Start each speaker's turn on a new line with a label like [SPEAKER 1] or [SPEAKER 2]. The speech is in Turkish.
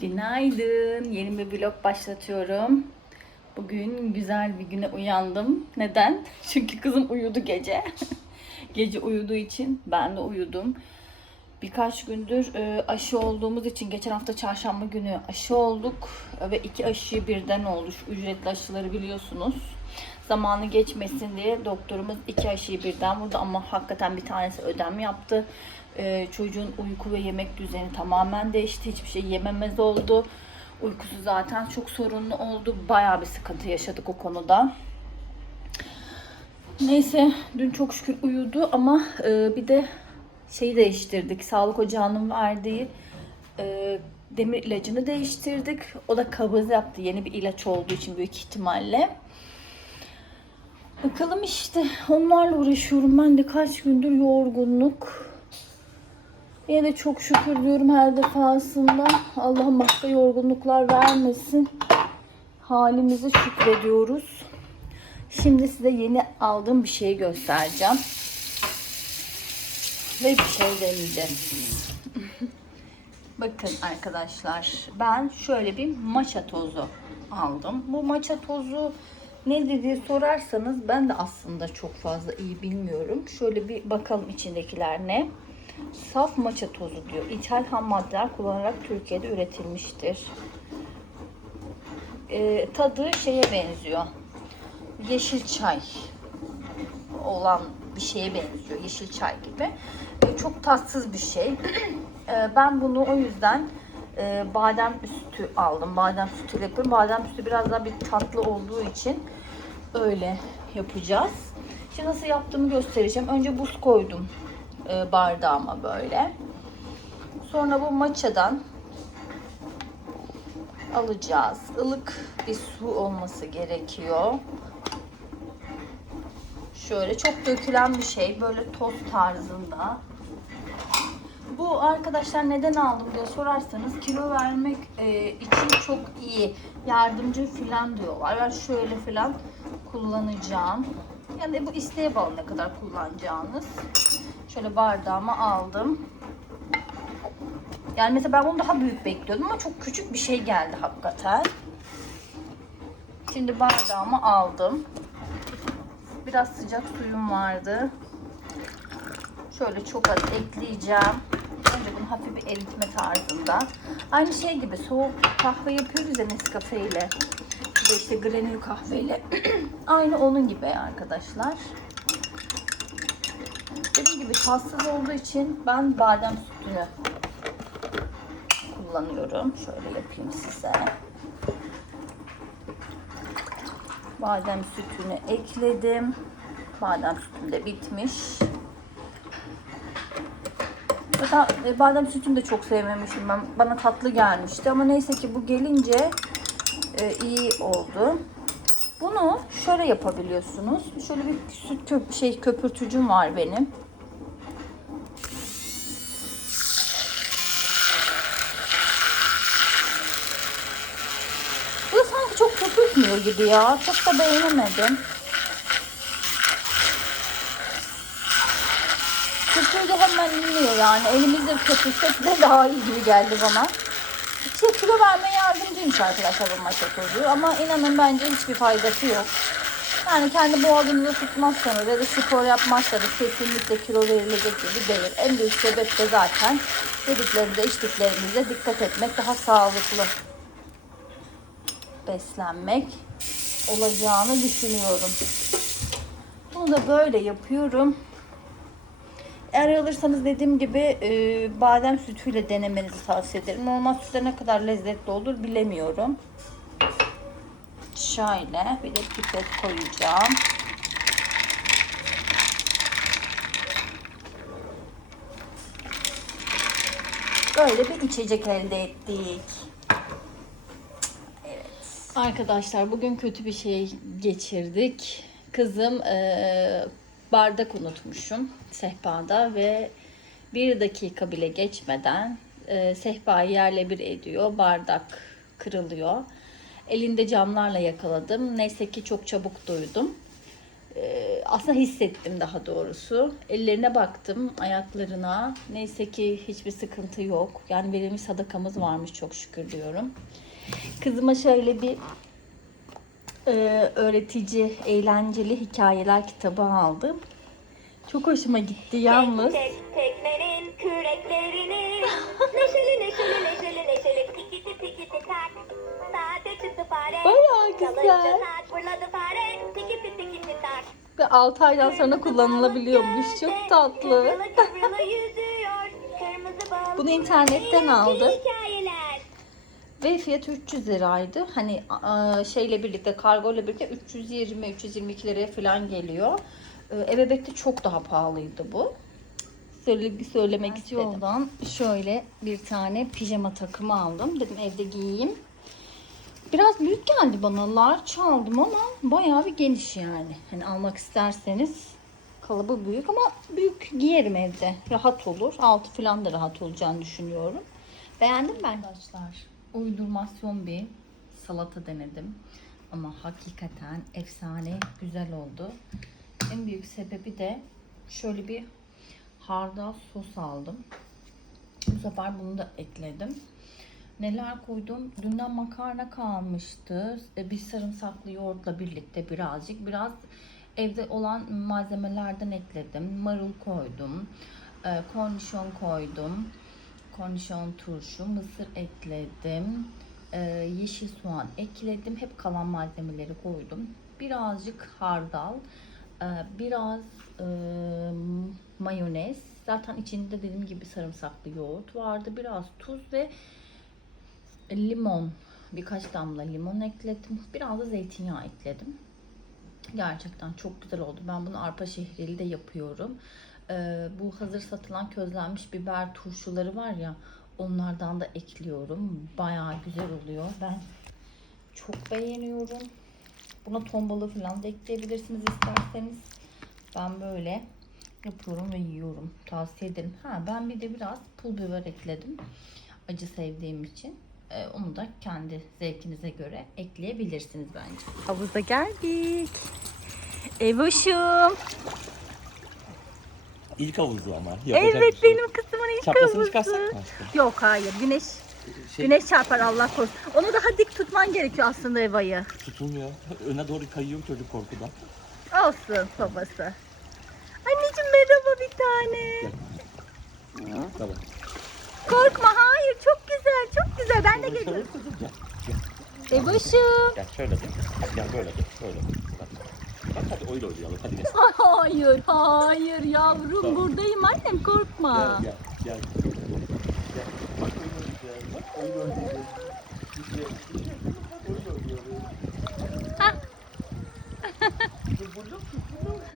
[SPEAKER 1] Günaydın. Yeni bir vlog başlatıyorum. Bugün güzel bir güne uyandım. Neden? Çünkü kızım uyudu gece. gece uyuduğu için ben de uyudum. Birkaç gündür e, aşı olduğumuz için geçen hafta çarşamba günü aşı olduk ve iki aşıyı birden oldu. Şu ücretli aşıları biliyorsunuz. Zamanı geçmesin diye doktorumuz iki aşıyı birden vurdu ama hakikaten bir tanesi ödem yaptı. E, çocuğun uyku ve yemek düzeni tamamen değişti. Hiçbir şey yememez oldu. Uykusu zaten çok sorunlu oldu. Bayağı bir sıkıntı yaşadık o konuda. Neyse dün çok şükür uyudu ama e, bir de şeyi değiştirdik. Sağlık ocağının verdiği e, demir ilacını değiştirdik. O da kabız yaptı. Yeni bir ilaç olduğu için büyük ihtimalle. Bakalım işte onlarla uğraşıyorum. Ben de kaç gündür yorgunluk. Yine de çok şükür diyorum her defasında. Allah'ım başka yorgunluklar vermesin. Halimize şükrediyoruz. Şimdi size yeni aldığım bir şeyi göstereceğim. Ve bir şey deneyeceğiz. Bakın arkadaşlar ben şöyle bir maça tozu aldım. Bu maça tozu nedir diye sorarsanız ben de aslında çok fazla iyi bilmiyorum. Şöyle bir bakalım içindekiler ne. Saf maça tozu diyor. İthal ham maddeler kullanarak Türkiye'de üretilmiştir. Ee, tadı şeye benziyor. Yeşil çay olan bir şeye benziyor. Yeşil çay gibi. Çok tatsız bir şey. Ee, ben bunu o yüzden e, badem sütü aldım. Badem sütüyle yapıyorum. Badem sütü biraz daha bir tatlı olduğu için öyle yapacağız. Şimdi nasıl yaptığımı göstereceğim. Önce buz koydum e, bardağıma böyle. Sonra bu maçadan alacağız. Ilık bir su olması gerekiyor. Şöyle çok dökülen bir şey. Böyle toz tarzında. Bu arkadaşlar neden aldım diye sorarsanız kilo vermek e, için çok iyi. Yardımcı filan diyorlar. Ben şöyle filan kullanacağım. Yani bu isteğe bağlı ne kadar kullanacağınız. Şöyle bardağıma aldım. Yani mesela ben bunu daha büyük bekliyordum ama çok küçük bir şey geldi hakikaten. Şimdi bardağımı aldım. Biraz sıcak suyum vardı. Şöyle çok az ekleyeceğim. Hafif bir eritme tarzında. Aynı şey gibi soğuk kahve yapıyoruz ya Nescafe ile. Da işte granül kahveyle. Aynı onun gibi arkadaşlar. Dediğim gibi tatsız olduğu için ben badem sütünü kullanıyorum. Şöyle yapayım size. Badem sütünü ekledim. Badem sütüm de bitmiş. Zaten e, badem sütünü de çok sevmemiştim ben. Bana tatlı gelmişti ama neyse ki bu gelince e, iyi oldu. Bunu şöyle yapabiliyorsunuz. Şöyle bir süt köp şey köpürtücüm var benim. Bu sanki çok köpürtmüyor gibi ya. Çok da beğenemedim. Köpüğü hemen inmiyor yani. Elimizde köpürsek de daha iyi gibi geldi bana. İşte kilo vermeye yardımcıymış arkadaşlar bu maşa tozu. Ama inanın bence hiçbir faydası yok. Yani kendi boğazınızı tutmazsanız ya da spor yapmazsanız kesinlikle kilo verilecek gibi değil. En büyük sebep de zaten yediklerimize, içtiklerimize dikkat etmek, daha sağlıklı beslenmek olacağını düşünüyorum. Bunu da böyle yapıyorum. Eğer alırsanız dediğim gibi e, badem sütüyle denemenizi tavsiye ederim. Normal sütle ne kadar lezzetli olur bilemiyorum. Şöyle bir de pipet koyacağım. Böyle bir içecek elde ettik. Evet. Arkadaşlar bugün kötü bir şey geçirdik. Kızım eee, bardak unutmuşum sehpada ve bir dakika bile geçmeden eee sehpayı yerle bir ediyor. Bardak kırılıyor. Elinde camlarla yakaladım. Neyse ki çok çabuk duydum. Ee, aslında hissettim daha doğrusu. Ellerine baktım, ayaklarına. Neyse ki hiçbir sıkıntı yok. Yani verilmiş sadakamız varmış çok şükür diyorum. Kızıma şöyle bir e, öğretici, eğlenceli hikayeler kitabı aldım. Çok hoşuma gitti yalnız.
[SPEAKER 2] Tek teknenin küreklerini Neşeli neşeli neşeli neşeli Tikiti tikiti tak Saate çıktı fare
[SPEAKER 1] Bayağı güzel.
[SPEAKER 2] Saat fırladı fare Tikiti tikiti tak
[SPEAKER 1] Ve 6 aydan sonra kullanılabiliyormuş. Çok tatlı. Bunu internetten aldım. Ve fiyatı 300 liraydı. Hani şeyle birlikte, kargo ile birlikte 320-322 liraya falan geliyor. Ee, Ebebek'te çok daha pahalıydı bu. Söyle, söylemek istedim. Yoldan şöyle bir tane pijama takımı aldım. Dedim evde giyeyim. Biraz büyük geldi bana. Large aldım ama bayağı bir geniş yani. Hani almak isterseniz kalıbı büyük ama büyük giyerim evde. Rahat olur. Altı falan da rahat olacağını düşünüyorum. Beğendim ben. Arkadaşlar uydurmasyon bir salata denedim. Ama hakikaten efsane güzel oldu. En büyük sebebi de şöyle bir hardal sos aldım. Bu sefer bunu da ekledim. Neler koydum? Dünden makarna kalmıştı. E, Bir sarımsaklı yoğurtla birlikte birazcık. Biraz evde olan malzemelerden ekledim. Marul koydum. E, Kornişon koydum. Kornişon turşu, mısır ekledim. E, Yeşil soğan ekledim. Hep kalan malzemeleri koydum. Birazcık hardal. e, Biraz e, mayonez. Zaten içinde dediğim gibi sarımsaklı yoğurt vardı. Biraz tuz ve limon, birkaç damla limon ekledim. Biraz da zeytinyağı ekledim. Gerçekten çok güzel oldu. Ben bunu arpa şehriyeli de yapıyorum. Ee, bu hazır satılan közlenmiş biber turşuları var ya onlardan da ekliyorum. Bayağı güzel oluyor. Ben çok beğeniyorum. Buna ton balığı falan da ekleyebilirsiniz isterseniz. Ben böyle yapıyorum ve yiyorum. Tavsiye ederim. Ha ben bir de biraz pul biber ekledim. Acı sevdiğim için. Ee, onu da kendi zevkinize göre ekleyebilirsiniz bence. Havuza geldik. Evoşum.
[SPEAKER 3] İlk havuzu ama. Yapacak
[SPEAKER 1] Evet
[SPEAKER 3] bir şey yok.
[SPEAKER 1] benim kızımın ilk
[SPEAKER 3] Şapkasını
[SPEAKER 1] havuzu.
[SPEAKER 3] çıkarsak mı aşkım?
[SPEAKER 1] Yok hayır güneş
[SPEAKER 3] Şey,
[SPEAKER 1] güneş çarpar Allah korusun. Onu daha dik tutman gerekiyor aslında Eva'yı.
[SPEAKER 3] Tutulmuyor. Öne doğru kayıyor çocuk korkudan.
[SPEAKER 1] Olsun babası. Anneciğim merhaba bir tane.
[SPEAKER 3] Tamam.
[SPEAKER 1] Korkma hayır çok güzel çok güzel ben de
[SPEAKER 3] dur, Gel. Gel.
[SPEAKER 1] Evoşum.
[SPEAKER 3] Gel şöyle dur. Gel böyle dur. Böyle dur. Hadi oyun oynayalım. Hadi gel.
[SPEAKER 1] Hayır, hayır yavrum
[SPEAKER 3] Tamam.
[SPEAKER 1] buradayım annem korkma.
[SPEAKER 3] Gel gel. Gel. Gel. Bak oyun oynayacağız. Bak oyun oynayacağız. Biz de- şey,